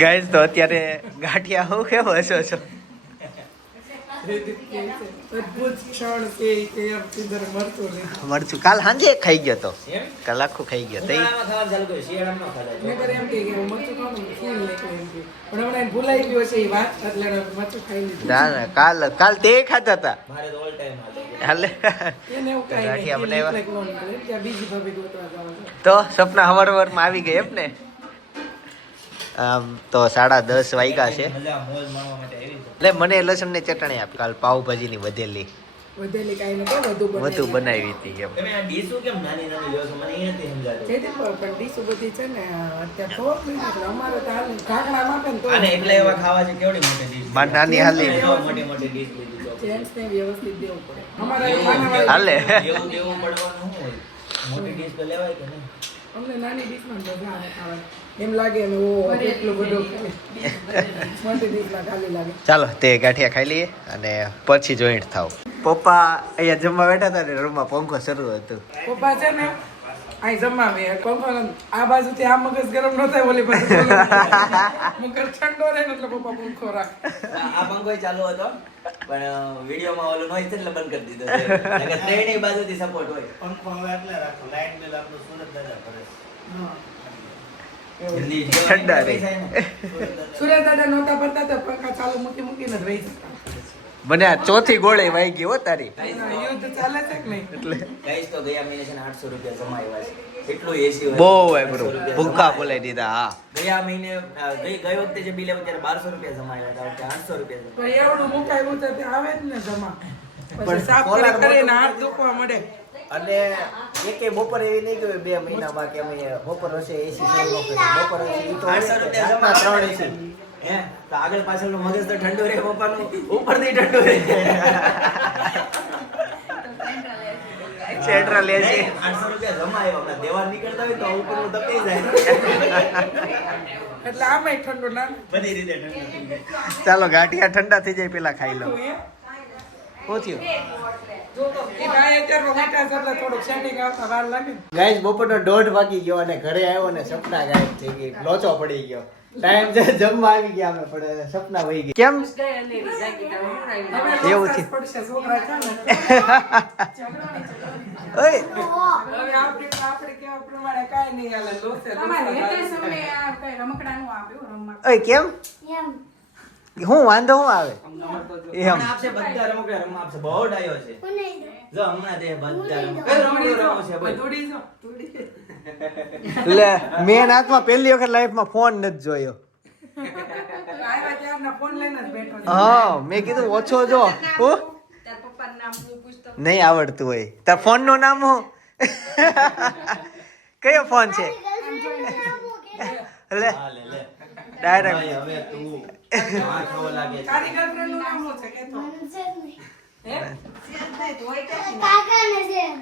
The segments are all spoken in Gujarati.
ગાઈસ તો અત્યારે ગાંઠિયા હું કેવો હશો છો મરચું કાલ સાંજે ખાઈ ગયો તો કાલ આખું ખાઈ ગયો તઈ કાલ તે ખાતા હતા હાલે ગાંઠિયા બનાવ્યા તો સપના હવાર માં આવી ગઈ એમ ને આમ તો 10:30 વાગ્યા છે એટલે મને લસણ ની ચટણી આપી કાલ પાવભાજી ની વધેલી વધુ બનાવી હતી એમ તમે આ ડીશો કેમ નાની નાની લ્યો છો મને એ નથી સમજાતું પણ ડીશો બધી છે ને અત્યારે ખબર નહીં એટલે અમારે તો હાલ ઢાંકણા માપે ને તો અને એકલા એવા ખાવા છે કેવડી મોટી ડીશ માં નાની હાલી મોટી મોટી ડીશ લીધી તો જેન્ટ્સ ને વ્યવસ્થિત દેવું પડે અમારે હાલે દેવું પડવાનું શું હોય મોટી ડીશ તો લેવાય કે નહીં અમને નાની ડીશમાં મજા આવે ખાવાની એમ લાગે ને ઓ કેટલું બધું મોટી ડીશમાં ખાલી લાગે ચાલો તે ગાંઠિયા ખાઈ લઈએ અને પછી જોઈન્ટ થાવ પપ્પા અહીંયા જમવા બેઠા હતા ને રૂમમાં પંખો શરૂ હતું પપ્પા છે ને અહીં જમાવે પંખો આ બાજુથી આ મગજ ગરમ ન થાય ઓલી બાજુ મગજ ઠંડો રહે ને એટલે પપ્પા પંખો રાખે આ પંખો ચાલુ હતો પણ વિડિયોમાં ઓલું નોઈસ એટલે બંધ કરી દીધો છે નકર ત્રણેય બાજુથી સપોર્ટ હોય પંખો હવે એટલે રાખો લાઈટ બિલ આપણું સુરત દાદા કરે ઠંડા રે સુરેશ દાદા નહોતા પડતા તો પંખા ચાલુ મૂકીને જ રહી શકતા મને આ ચોથી ગોળે વાઈ ગઈ હો તારી યુદ્ધ ચાલે છે કે નહીં એટલે ગાઈસ તો ગયા મહિને છે ને 800 રૂપિયા જમાવ્યા છે એટલું એસી હોય બહુ વાપરું ભૂખા બોલાઈ દીધા હા ગયા મહિને ગઈ વખતે જે બિલ આવ્યું ત્યારે 1200 રૂપિયા જમાવ્યા હતા 800 રૂપિયા તો એવડું મુકાયું તો આવે જ ને જમા પણ સાફ કરીને હાથ દુખવા મળે અને એકે બપોર એવી નહીં કે 2 મહિનામાં કે અમે બપોર હશે એસી શરૂ ન કરી બપોર હશે ઈ તો 800 રૂપિયા જમા 3 એસી હે તો આગળ પાછળનું મગજ તો ઠંડુ રહે પપ્પાનું ઉપરથી ઠંડુ રહે સેન્ટ્રલ એસી 800 રૂપિયા જમા આવ્યા હમણાં દેવા નીકળતા હોય તો ઉપરનું તપી જાય એટલે આમાંય ઠંડુ ના બધી રીતે ઠંડુ ચાલો ગાંઠિયા ઠંડા થઈ જાય પેલા ખાઈ લો શું થયું ગાઈસ બપોરનો 1:30 વાગી ગયો અને ઘરે આવ્યો ને સપના ગાયબ થઈ ગઈ લોચો પડી ગયો ટાઈમ છે જમવા આવી ગયા અમે પણ સપના વહી ગઈ કેમ એવું થયું ઓય ઓય કેમ હું વાંધો હું આવે એમ આપશે બધા રમકડા રમવા આપશે બહુ ડાયો છે જો હમણાં તે બધા રમકડા રમશે લે મેન હાથમાં પહેલી વખત લાઈફમાં ફોન નથી જોયો હા મેં કીધું ઓછો જો નહીં આવડતું હોય તાર ફોન નું નામ હું કયો ફોન છે લે ડાયરેક્ટ હવે તું આ ખાવા લાગે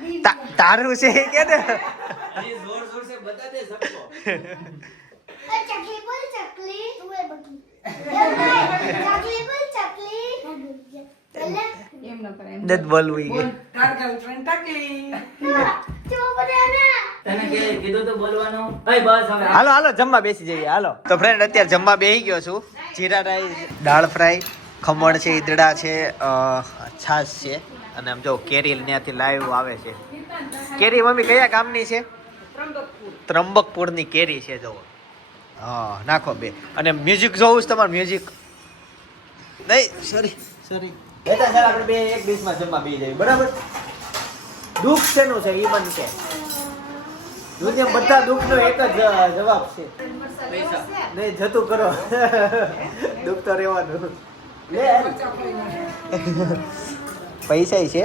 છે તારું છે કે ને અરે જોર જોર से बता दे सबको चकली बोल चकली तू है बकी चकली बोल चकली નથી બોલવું ઈ તને કે કીધું તો બોલવાનું ભાઈ બસ હવે હાલો હાલો જમવા બેસી જઈએ હાલો તો ફ્રેન્ડ અત્યારે જમવા બેસી ગયો છું જીરા રાઈસ દાળ ફ્રાય ખમણ છે ઈદડા છે છાશ છે અને આમ જો કેરી ત્યાંથી લાઈવ આવે છે કેરી મમ્મી કયા ગામની છે ત્રંબકપુરની કેરી છે જો હા નાખો બે અને મ્યુઝિક જોવું છે તમારું મ્યુઝિક નહીં સોરી બેટા સર આપણે બે એક ડીશમાં જમવા બેસી જઈએ બરાબર દુઃખ શેનું છે ઈ બન છે દુનિયા બધા દુઃખનો એક જ જવાબ છે નહીં જતું કરો દુઃખ તો રહેવાનું લે પૈસા છે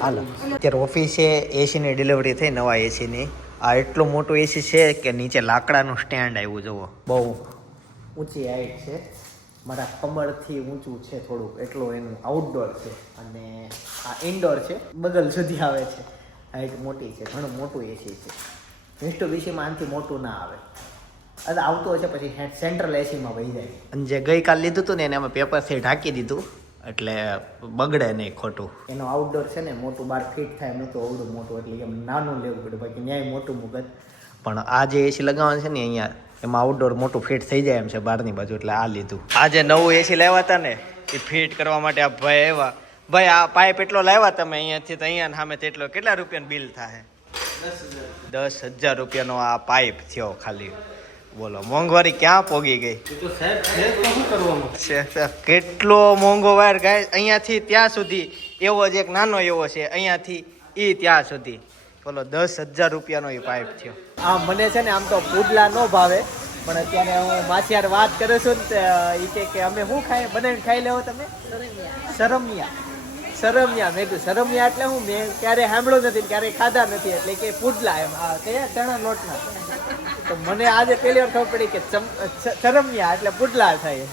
હાલો અત્યારે ઓફિસે એસીની ડિલિવરી થઈ નવા એસીની આ એટલું મોટું એસી છે કે નીચે લાકડાનું સ્ટેન્ડ આવ્યું જુઓ બહુ ઊંચી હાઈટ છે મારા કમરથી ઊંચું છે થોડુંક એટલું એનું આઉટડોર છે અને આ ઇન્ડોર છે બગલ સુધી આવે છે હાઈટ મોટી છે ઘણું મોટું એસી છે મિસ્ટુબીસીમાં આનાથી મોટું ના આવે અને આવતું હશે પછી સેન્ટ્રલ એસીમાં વહી જાય અને જે ગઈકાલ લીધું હતું ને એને અમે પેપરથી ઢાંકી દીધું એટલે બગડે નહીં ખોટું એનો આઉટડોર છે ને મોટું 12 ફીટ થાય મેં તો અવડું મોટું એટલે એમ નાનું લેવું પડ્યું બાકી ન્યાય મોટું મુગત પણ આ જે એસી લગાવવાનું છે ને અહીંયા એમાં આઉટડોર મોટું ફિટ થઈ જાય એમ છે બહારની બાજુ, એટલે આ લીધું. આ જે નવું એસી લાવ્યા હતા ને એ ફિટ કરવા માટે આ ભાઈ આવ્યા. ભાઈ આ પાઇપ એટલો લાવ્યા તમે અહીંયાથી તો અહીંયા સામે તેટલો કેટલા રૂપિયાનું બિલ થાય? 10,000 રૂપિયાનો આ પાઇપ થયો ખાલી. બોલો મોંઘવારી ક્યાં પોગી ગઈ. કેટલો મોંઘો વાયર ગાય. અહીંયાથી ત્યાં સુધી એવો જ એક નાનો એવો છે, અહીંયાથી એ ત્યાં સુધી. બોલો 10,000 રૂપિયાનો એ પાઇપ થયો. આ મને છે ને આમ તો પુડલા ન ભાવે, પણ અત્યારે હું માછીયાર વાત કરું છું ને એ કે અમે શું ખાઈ બનાવીને ખાઈ લેવો તમે? સરમિયા. મેં કીધું સરમિયા એટલે હું મેં ક્યારે સાંભળ્યું નથી, ક્યારેય ખાધા નથી, એટલે કે પુડલા એમ આ કયા ચણા લોટના. તો મને આજે પહેલી વાર ખબર પડી કે સરમિયા એટલે પુડલા થાય.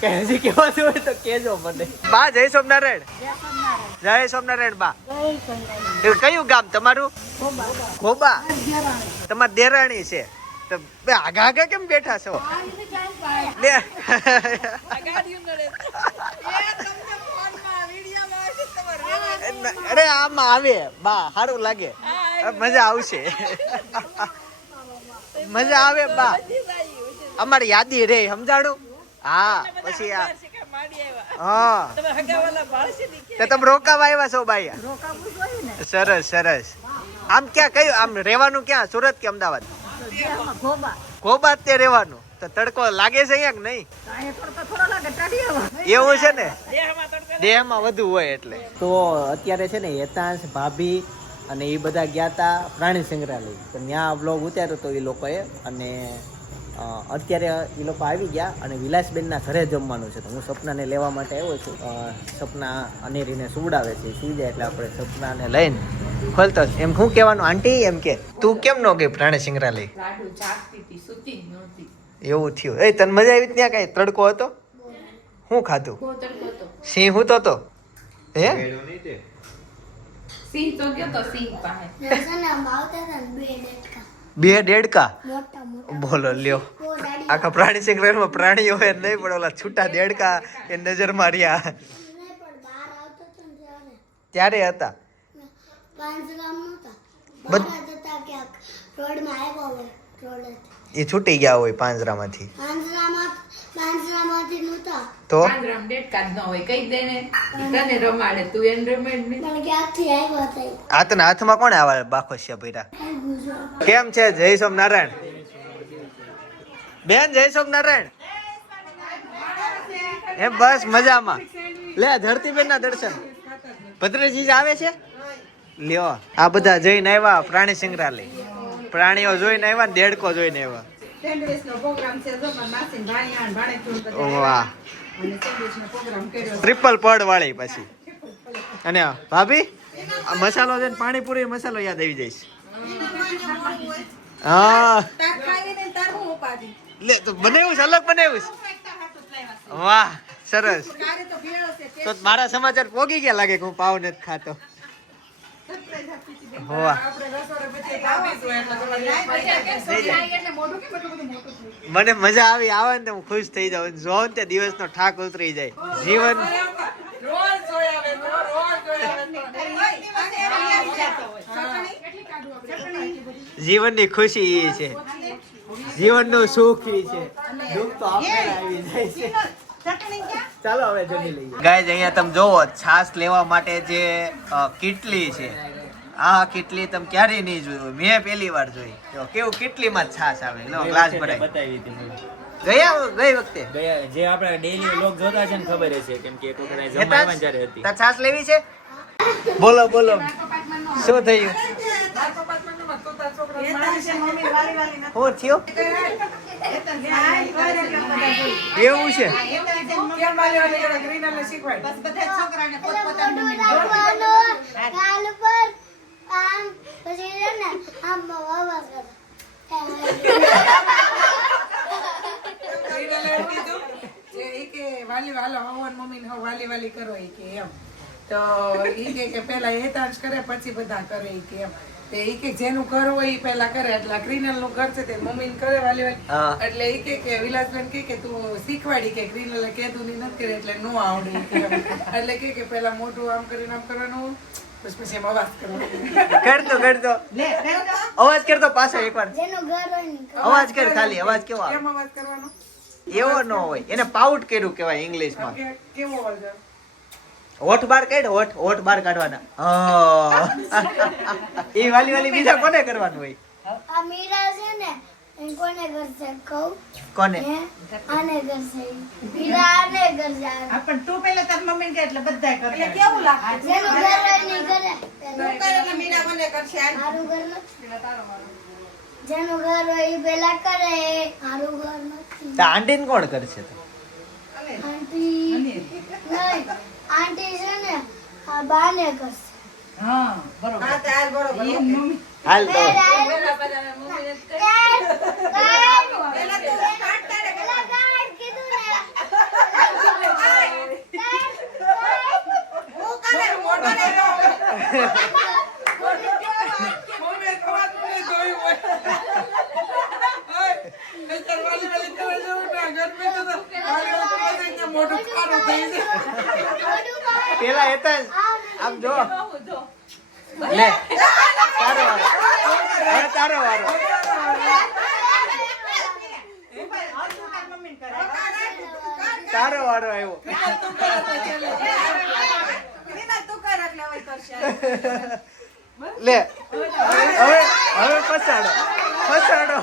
કે હજી કહેવાતું હોય તો કહેજો મને. બા જય સોમનારાયણ. જય સોમનારાયણ બા. કયું ગામ તમારું? ખોબા. તમારી દેરાણી છે તો આગા આગા કેમ બેઠા છો? અરે આમાં આવે બા, સારું લાગે, મજા આવશે. મજા આવે બા, અમારી યાદી રે સમજાણું. હા પછી હા તો તમે રોકાવા આવ્યા છો બાઈ? સરસ સરસ. આમ ક્યાં કયું આમ રહેવાનું ક્યાં? સુરત કે અમદાવાદ? ખોબા તે રહેવાનું. તો તડકો લાગે છે અહીંયા કે નહીં? એવું છે ને, દેહમાં વધુ હોય એટલે. તો અત્યારે છે ને હેતાંશ ભાભી અને એ બધા ગયા હતા પ્રાણી સંગ્રહાલય, તો ત્યાં વ્લોગ ઉતાર્યો તો એ લોકોએ. અને અત્યારે એ લોકો આવી ગયા અને વિલાસબેનના ઘરે જમવાનું છે. તો હું સપનાને લેવા માટે આવ્યો છું. સપના અનેરીને સુવડાવે છે, સુઈ જાય એટલે આપણે સપનાને લઈને ખોલતો. એમ શું કહેવાનું આંટી? એમ કે તું કેમ ન ગઈ પ્રાણી સંગ્રહાલય? એવું થયું. એ તને મજા આવી ત્યાં? કઈ તડકો હતો? શું ખાધું? સિંહ હું તો હે સિંહ તો ગયો તો સિંહ પાસે. બે દેડકા. બોલો લ્યો, આખા પ્રાણી સંગ્રહાલયમાં પ્રાણીઓ હોય નહીં, પણ ઓલા છૂટા દેડકા એ નજર માર્યા ત્યારે હતા. એ છૂટી ગયા હોય પાંજરામાંથી. તો હાથમાં કોણ આવે બાખોશિયા ભર્યા? કેમ છે? જય સોમનારાયણ બેન. જય સોમનારાયણ. એ બસ મજામાં. લે ધરતીબેન ના દર્શન. ભદ્રજી આવે છે. લ્યો આ બધા જઈને આવ્યા પ્રાણી સંગ્રહાલય. પ્રાણીઓ જોઈને આવ્યા ને દેડકો જોઈને આવ્યા. વાહ, ટ્રિપલ પડ વાળી પછી. અને ભાભી આ મસાલો છે, પાણીપુરી મસાલો યાદ આવી જઈશ. હા લે તો બનાવ્યું અલગ બનાવ્યું. વાહ સરસ. તો મારા સમાચાર પોગી ગયા લાગે કે હું પાવ નથી ખાતો. મને મજા આવી આવે ને હું ખુશ થઈ જાઉં. જો ને તે દિવસનો થાક ઉતરી જાય. જીવનની ખુશી એ છે, જીવનનું સુખ એ છે, દુઃખ તો આપણે આવી જાય છે. ચાલો હવે જમી લઈએ. ગાઈઝ અહીંયા તમે જોવો છાશ લેવા માટે જે કીટલી છે, આ કીટલી તમે ક્યારેય નહીં જોયું. મેં પહેલી વાર જોઈ. કેવું કીટલીમાં છાશ આવે. લો ગ્લાસ ભરાય. બતાવી હતી ગઈ વખતે જે આપણે ડેઈલી વ્લોગ જોતા છે ને ખબર છે, કેમ કે એક વખત જમવામાં જ્યારે હતી. તાર છાશ લેવી છે? બોલો બોલો શું થયું? શું થયું? એવું છે? વાલી વાલી કરો એ કે એમ. તો ઈ કે પેલા હેતાંશ કરે પછી બધા કરે ઈ કે એમ. તે ઈ કે જેનું ઘર હોય ઈ પેલા કરે. એટલે ક્રિનલ નું ઘર છે તે મમ્મી ને કરે વાલી વાલી. એટલે ઈ કે વિલાસબેન કે તું શીખવાડી કે ક્રિનલે કીધું ની નથી કરે એટલે નો આવડે. એટલે કે પેલા મોઢું આમ કરીને આમ કરવાનું, પછી એમ અવાજ કરવાનો. કરતો અવાજ કરતો પાછો એકવાર જેનું ઘર હોય ને અવાજ કર ખાલી અવાજ કેવો આવે કેમ અવાજ કરવાનો? એવો ન હોય એને પાઉટ કર્યું કહેવાય ઇંગ્લિશમાં કેવો અવાજ આવે? હોઠ બાર કાઢ હોઠ બાર કાઢવાના એ વાલી બીજા કોને કરવાનું હોય આ મીરા છે ને એ કોને કરશે કહું કોને હે આને કરશે મીરા આને કરશે પણ તું પહેલા તાર મમ્મી કે એટલે બધાય કરે એટલે કેવું લાગે? જેનું ઘર હોય ને ઈ કરે તું કરે એટલે મીરા મને કરશે. આ હારું ઘર જેનું ઘર હોય ઈ પેલા કરે હારું ઘર નથી તો આંટીને કોણ કરશે તો આંટી નહીં આંટી છે ને આ બાને કરશે હા બરોબર હા, તે હાલ બરોબર. ઈ ઓકે. મમ્મી હાલ તો પેલા તું start કરે. હું કરે? મોઢો ને લો. મમ્મીએ ખવાતું નહીં ધોયું હોય. ઓય, નહીંતર વાલી કરવા જવું ને. ગરમી તો વાલી કરવા જઈને મોઢું ખારું થઈ જાય. પેલા એતા આમ જો લે તારો વારો હવે તારો વારો તારો વારો આવ્યો લે હવે પછાડો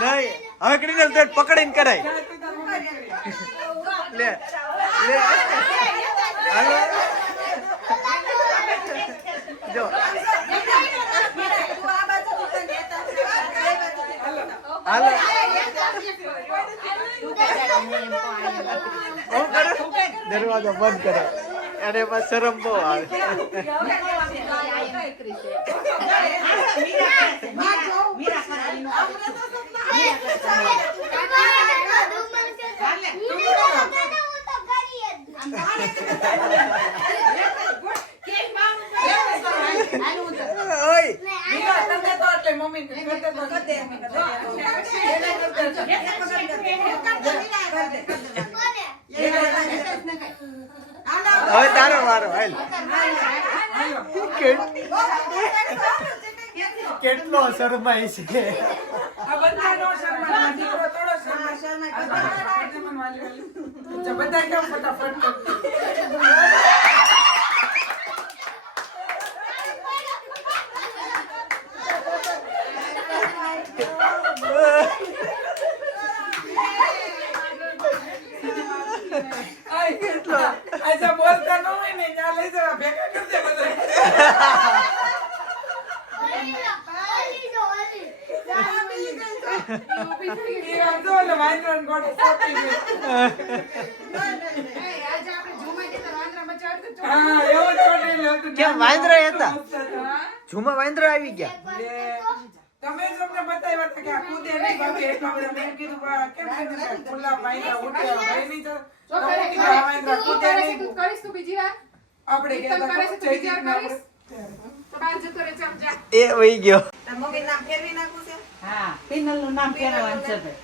નહીં હવે ક્રિનલ તો પકડીને કરાય લે હાલો જો હાલો દરવાજો બંધ કરો અને એમાં શરમ બહુ આવે ઓય હવે તારો વારો હાલ કેટલો શરમાય છે આ બધાનો શર્મા, દીકરો થોડો શર્મા. બધા કેમ ફટાફટ આજે બોલતા ન હોય ને ત્યાં લઈ જવા ભેગા કરજે બધા. ઈ આમ જો એટલે વાંદરાને ગોળે ચોંટી ગઈ. હા, એવો જ ચોંટેલો હતો. કેમ વાંદરા હતા ઝુમા વાંદરા આવી ગયા તમે જ અમને બતાવ્યા હતા કે આ કૂદે નહીં ભાભી એટલા બધા. મેં કીધું બા, કેમ કે ખુલ્લા વાંદરા ઉડ્યા ભાઈ નહીં તો તમે કીધું આ વાંદરા કૂદે નહીં. આપણે કહેતા કે જયદીપને આપણે- એ વહી ગયો હા પિનલ નું નામ ફેરવવાનું છે ભાઈ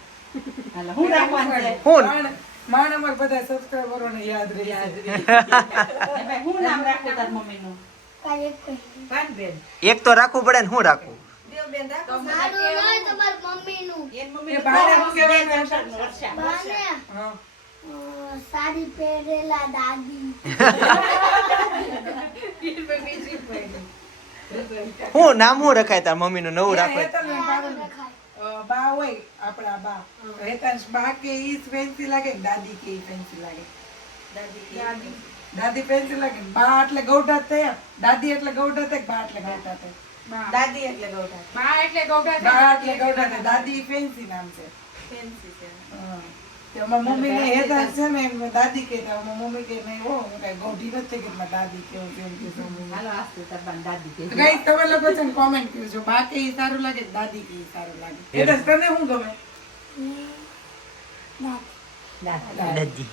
હાલો હું રાખવાનું છે હું માણ અમાર બધા સબસ્ક્રાઇબરોને યાદ રહે. ભાઈ હું નામ રાખું તાર મમ્મી નું પાનબેન એક તો રાખવું પડે ને હું રાખવું એ બાને શું કહેવાય? બાને હા. સાડી પહેરેલા દાદી હું નામ હું રખાય તાર મમ્મી નું નવું રાખવાય હેતલને બાનું, બા હોય આપણા બા હેતાંશ બા કે ઈ ફેન્સી લાગે ને દાદી કે ઈ ફેન્સી લાગે. દાદી ફેન્સી લાગે ને બા એટલે ગૌઢા થયા. દાદી એટલે ગૌઢા થાય, બા એટલે ગૌઢા થાય. દાદી એટલે ગૌઠા બા એટલે ગૌઢા થાય, દાદી ફેન્સી નામ છે. હા. તે અમારા મમ્મીને હેતાંશ છે ને એમ દાદી કહેતા. અમારા મમ્મી કે નહીં હો, હું કાંઈ ગૌઢી નથી કે મારી દાદી કેવું કેમ કે હાલો આસ્તે તાર બાન દાદી કે કઈ તમે લોકો છે ને કોમેન્ટ કરજો. બા કે ઈ સારું લાગે, દાદી કે ઈ સારું લાગે. હેતાંશ તને શું ગમે? દાદી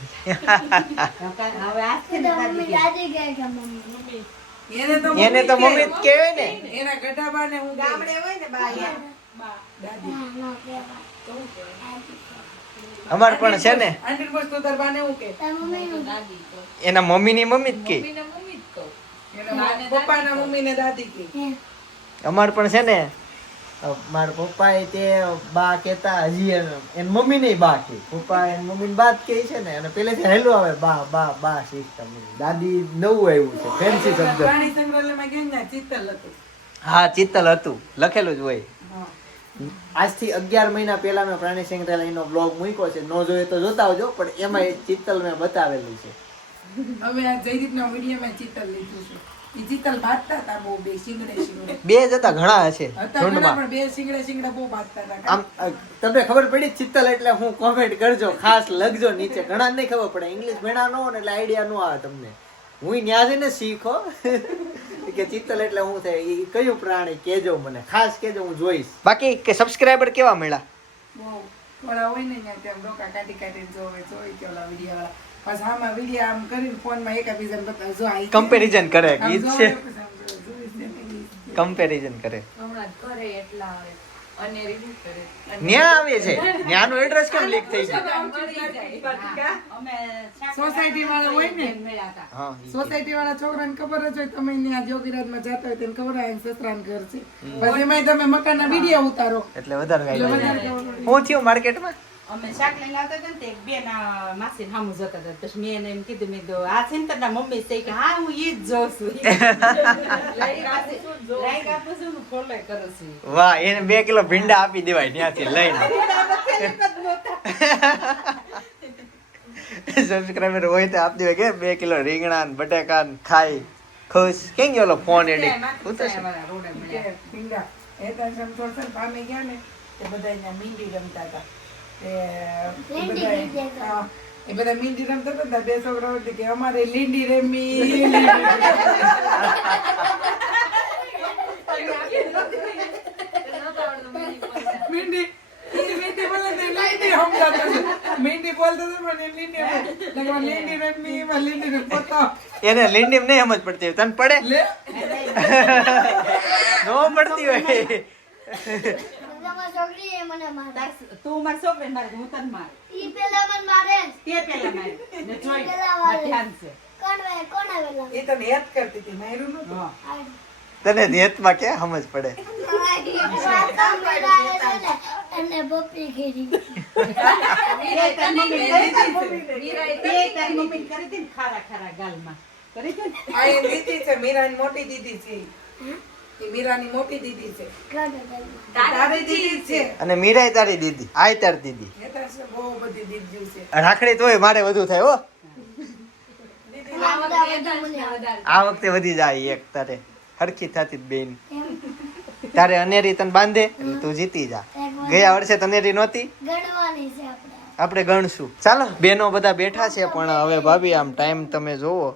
હવે આસ્તે મમ્મી દાદી કહે કે મમ્મી એને તો મમ્મી જ કહેવાય ને એના ગઢાબાને હું ગામડે હોય ને બા દાદી. ના કહેવાય અમાર પણ છે ને આંટી બસ તો તાર બાને એવું કે તાર મમ્મીનું એના મમ્મીની મમ્મી જ કે એના પપ્પાના મમ્મી ને દાદી કે હે. અમાર પણ છે ને મારા પપ્પા તે બા કેતા હજી એન મમ્મી ને બા કે પપ્પા એન મમ્મી ને બા જ કે છે ને અને પેલેથી હેલું આવે બા બા બા સિસ્ટમ દાદી નવું આવ્યું છે ફેન્સી શબ્દ પ્રાણી સંગ્રહાલયમાં ગયા ને ચિત્તલ હતું. હા ચિત્તલ હતું લખેલું જ હોય હા. આજથી 11 મહિના પહેલા મેં પ્રાણી સંગ્રહાલયનો બ્લોગ મૂક્યો છે નો જોઈએ તો જોતા આવજો પણ એમાં એ ચિત્તલ મેં બતાવેલું છે હવે આ જયદીપના વિડીયોમાં ચિત્તલ લીધું છે. ઈ ચિત્તલ બાંધતા હતા બહુ બે શીંગડે શીંગડે. બે જ હતા ઘણા હશે હતા ઘણા ઝુંડમાં પણ બે શીંગડે શીંગડે બહુ બાંધતા હતા. આમ તમને ખબર પડી ચિત્તલ એટલે હું કોમેન્ટ કરજો ખાસ લખજો નીચે ઘણા નહીં ખબર પડે ઇંગ્લિશ ભણ્યા ન હોય ને એટલે આઈડિયા ન આવે તમને હું ન્યા જઈને શીખો કે ચિત્તલ એટલે હું થાય એ કયું પ્રાણી કેજો મને ખાસ કેજો હું જોઈશ બાકી કે સબસ્ક્રાઇબર કેવા મળ્યા બહુ થોડા હોય ને ત્યાં તેમ ડોકા કાઢી કાઢીને જોઈ કે ઓલા વિડીયો વાળા પછી આમાં વિડીયો આમ કરીને ફોનમાં એકબીજાને બતાવે જો આ ઈ છે. કમ્પેરિઝન કરે આમ ગીત જોવે છે પછી આમ જોવે, જોઈશ ને ઈ છે. કમ્પેરિઝન કરે હમણાં જ ઘરે એટલા આવે અને રિવ્યુ કરે ન્યા આવે છે ન્યાનું એડ્રેસ કેમ લીક થઈ ગયું અમે સોસાયટી વાળા હોય ને મેળા હતા હા સોસાયટી વાળા છોકરાને ખબર જ હોય તમે ત્યાં જોગીરાજમાં જતા હોય તેને ખબર હોય સસરાનું ઘર છે પછી એમાંય તમે મકાનના વિડીયો ઉતારો એટલે વધારે એટલે ગાય વધારે ખબર પડે. હું થયું માર્કેટમાં અમે શાક લઈને આવતા હતા ને તે એક બેન માસી સામું જોતા હતા પછી મેં એને એમ કીધું મેં કીધું આ છે ને તારા મમ્મી છે કે હા હું ઈ જ જોઉં છું લાઈક આપું છું હું ફોલો કરું છું વાહ એને 2 કિલો ભીંડા આપી દેવાય ત્યાંથી લઈને સબસ્ક્રાઇબર હોય તો આપી દેવાય કે 2 કિલો રીંગણા ને બટાકા ને ખાઈ ખુશ કેમ ગયો ફોન એડિટ હું તો કે ભીંડા હેતા સમથોડ છે ને પામે ગયા ને તે બધા અહીંયા મીંડી રમતા હતા તે લીંડી બધાય- લીંડી હતા. હા, એ બધા મીંડી રમતા હતા ને બે છોકરાઓ હતી કે અમારે લીંડી રમી મીંડી ઈ મીંડી બોલે તો લીંડી સમજાતો હતો. મીંડી બોલતો હતો પણ એ લીંડી સમજાતો. લીંડી રમી એમાં લીંડી ને પોતા એને લીંડી નહીં સમજ પડતી હોય તને પડે લે નો પડતી હોય તમારી છોકરી એ મને મારે. તું મારી છોકરીને મારે હું તને માર ઈ પેલા મને મારે જ. તે પેલા મારે ને જોઈ પેલા મારે વાળે. ધ્યાન છે કોને વેલા? એ તને યાદ કરતી હતી માર્યું નતું. હા તને નેતમાં ક્યાં સમજ પડે વાતો મેળાએ છે ને, એમને પપ્પી ઘેરી. તારી મમ્મી કરી હતી ને ખારા ખારા ગાલમાં કરી હતી ને આ એ દીદી છે મીરાની મોટી દીદી છે એ મીરાની મોટી દીદી છે તારી દીદી જ છે અને મીરાય તારી દીદી આય તારી દીદી એ તો છે બહુ બધી દીદીઓ છે રાખડી તોય મારે વધુ થાય હો મને આ વખતે વધી જાય એક તારે હરખી થતી બેન તારે અનેરી તને બાંધે એટલે તું જીતી જા ગયા વર્ષે તનેરી નહોતી ગણવાની છે આપણે. આપણે ગણશું ચાલો બેનો બધા બેઠા છે પણ હવે ભાભી આમ ટાઈમ તમે જોવો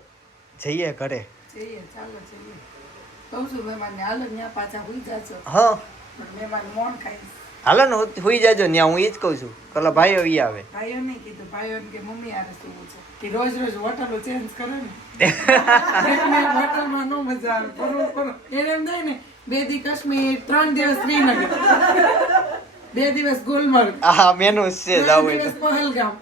જઈએ ઘરે જઈએ ચાલો જઈએ કહું છું મહેમાનને હાલો ત્યાં પાછા હુઈ જાજો હા પણ મહેમાન મોન ખાઈશ હાલો ને હુઈ જાજો ત્યાં હું ઈ જ કહું છું પેલા ભાઈઓ ઈ આવે ભાઈઓ નહીં કીધું ભાઈઓ કે મમ્મી આરે સુવું છે કે રોજ રોજ હોટલો ચેન્જ કરે ને હોટલમાં નો મજા આવે ફરવું ફરવું એને એમ થાય ને 2 દી કાશ્મીર 3 દિવસ શ્રીનગર 2 દિવસ ગુલમર્ગ આ મેનુ છે જાવ 3 દિવસ પહલગામ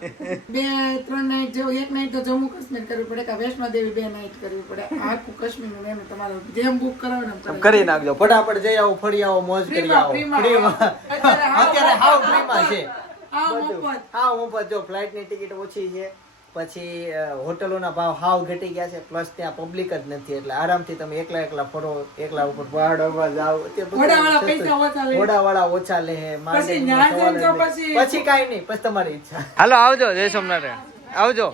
2-3 નાઈટ જો એક નાઈટ તો જમ્મુ કાશ્મીર કરવી પડે કે વૈષ્ણો દેવી 2 નાઈટ કરવી પડે આખું કાશ્મીરનું મેનુ તમારે જેમ બુક કરાવો ને એમ કરી નાખજો ફટાફટ જઈ આવો ફરી આવો મોજ કરી આવો ફ્રીમાં અત્યારે હાવ ફ્રીમાં છે આ મફત હા હું જો ફ્લાઇટની ટિકિટ ઓછી છે પછી હોટલોના ભાવ હાવ ઘટી ગયા છે પ્લસ ત્યાં પબ્લિક જ નથી એટલે આરામથી તમે એકલા ફરો એકલા ઉપર પહાડોમાં જાઓ ઘોડાવાળા પૈસા ઓછા લે. ઘોડાવાળા ઓછા લે પછી ન્યા જઈને તો પછી કાંઈ નહીં પછી તમારી ઈચ્છા હાલો આવજો જય સોમનારાયણ આવજો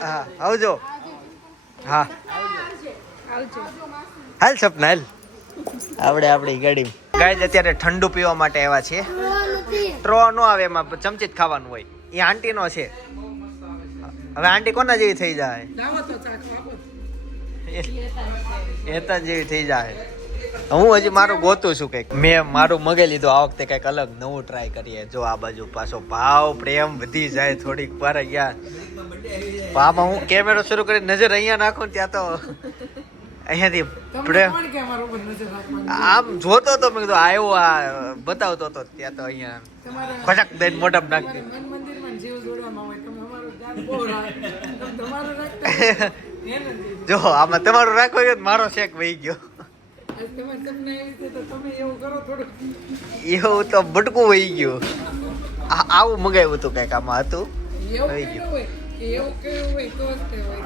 હા આવજો હા હાલ સપના હાલ આપણે આપણી ગાડી ગાય અત્યારે ઠંડુ પીવા માટે આવ્યા છીએ નથી. ટ્રો નો આવે એમાં ચમચી જ ખાવાનું હોય એ આંટીનો છે હવે આંટી કોના જેવી થઈ જાય લાવો તો ચાક આપો એતા જેવી થઈ જાય હું હજી મારું ગોતું છું કંઈક મેં મારું મગે લીધું આ વખતે કંઈક અલગ નવું ટ્રાય કરીએ જો આ બાજુ પાછો ભાવ પ્રેમ વધી જાય થોડીક વાર અહીંયા આમાં હું કેમેરો શરૂ કરી નજર અહીંયા નાખું ત્યાં તો અહીંયાથી તમને પ્રેમ કોણ કે અમારા ઉપર નજર રાખવાની? આમ જોતો તો મેં કીધું આવ્યો આ બતાવતો હતો ત્યાં તો અહીંયા તમારે ખોટક દઈને મોઢામાં નાખી દીધું મન મંદિરમાં જીવ જોડવામાં હોય તમે અમારું ધ્યાન બહુ રાખો તમે તમારું રાખતા હોય, ધ્યાન જ નહીં. જો આમાં તમારું રાખવું હોય તો મારો શેક વહી ગયો. આજ તમારે તમને આવી છે તો તમે એવું કરો થોડુંક. એવું તો બટકું વહી ગયું. આવું મગાવ્યું હતું કંઈક આમાં હતું. એવું આવી કેવું ગયું. હોય કે એવું કેવું હોય તો જ તે હોય.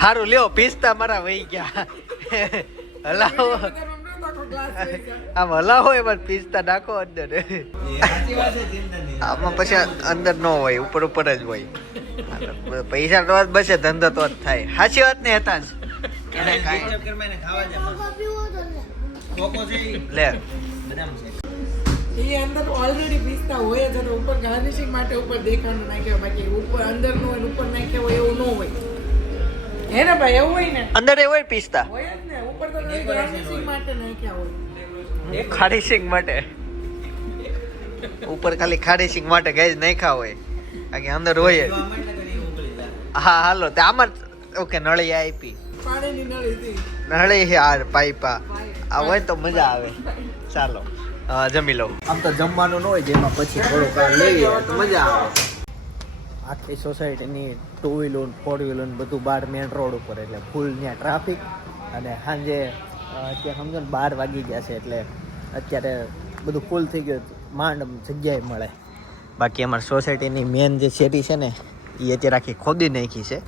સારું લ્યો પિસ્તા મારા વહી ગયા. હલાવો બધામાં ન નાખો glass હોય છે. આમ હલાવો એમાં પિસ્તા નાખો અંદર. સાચી વાત છે, ચિંતા નહીં. આમાં પછી અંદર ન હોય ઉપર ઉપર જ હોય. પૈસા તો જ બસે ધંધો તો જ થાય. સાચી વાત ને હતા એને કાંઈ ચક્કરમાં એને ખાવા જાય. કોકો પીવો તો લે. કોકો છે ઈ લે બદામ છે. એ અંદર ઓલરેડી પીસતા હોય જ અને ઉપર ગાર્નિશિંગ માટે ઉપર દેખાડું નાખ્યા બાકી ઉપર અંદર નું હોય ને ઉપર નાખ્યા હોય એવું ન હોય હે ને ભાઈ એવું હોય ને અંદર એ હોય પિસ્તા હોય જ ને ઉપર તો ગાર્નિશિંગ માટે નાખ્યા હોય ખાડી સિંગ માટે ઉપર ખાલી ખાડી સિંગ માટે ગેજ નાખ્યા હોય બાકી અંદર હોય જ. જોવા મળે ને ઘણી ઉકળી જાય. હા હાલો તે આમાં ઓકે નળી આપી પાણીની નળી હતી નળી યાર પાઇપા આ હોય તો મજા આવે. ચાલો જમી લઉં. આમ તો જમવાનું ન હોય જેમાં પછી થોડુંક આ લઈએ તો મજા આવે. આખી સોસાયટીની 2 વ્હીલર 4 વ્હીલર બધું બહાર મેન રોડ ઉપર એટલે ફૂલ ત્યાં ટ્રાફિક અને સાંજે અત્યારે સમજો ને 12 વાગી ગયા છે એટલે અત્યારે બધું ફૂલ થઈ ગયું માંડ જગ્યાએ મળે. બાકી અમારી સોસાયટીની મેન જે શેરી છે ને એ અત્યારે આખી ખોદી નાખી છે.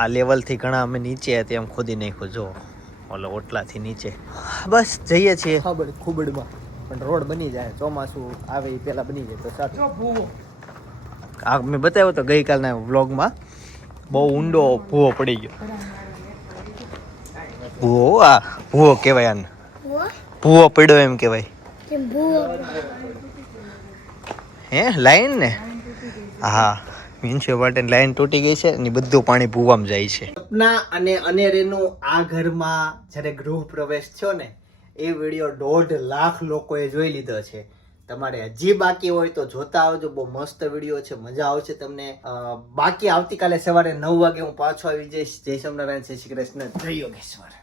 આ લેવલથી ઘણા અમે નીચે હતી એમ ખોદી નાખ્યું જો ઓલો ઓટલાથી નીચે. બસ જઈએ છીએ ખુબડમાં પણ રોડ બની જાય ચોમાસું આવે એ પહેલાં બની જાય તો સારું. જો ભૂવો આ મેં બતાવ્યો તો ગઈકાલના વ્લોગમાં બહુ ઊંડો ભૂવો પડી ગયો. ભૂવો આ ભૂવો કહેવાય આને ભૂવો? ભૂવો પડ્યો એમ કહેવાય. કેમ ભૂવો? હે લાઈન ને હા મ્યુનિસિપાલિટીની લાઈન તૂટી ગઈ છે ને બધું પાણી ભૂવામાં જાય છે. સપના અને અનેરેનું આ ઘરમાં જ્યારે ગૃહ પ્રવેશ થયો ને એ વિડીયો 1.5 લાખ લોકોએ જોઈ લીધો છે. તમારે હજી બાકી હોય તો જોતા આવજો બહુ મસ્ત વિડીયો છે મજા આવશે તમને. બાકી આવતીકાલે સવારે 9 વાગે હું પાછો આવી જઈશ. જય સ્વામિનારાયણ જય શ્રી કૃષ્ણ જય યોગેશ્વર.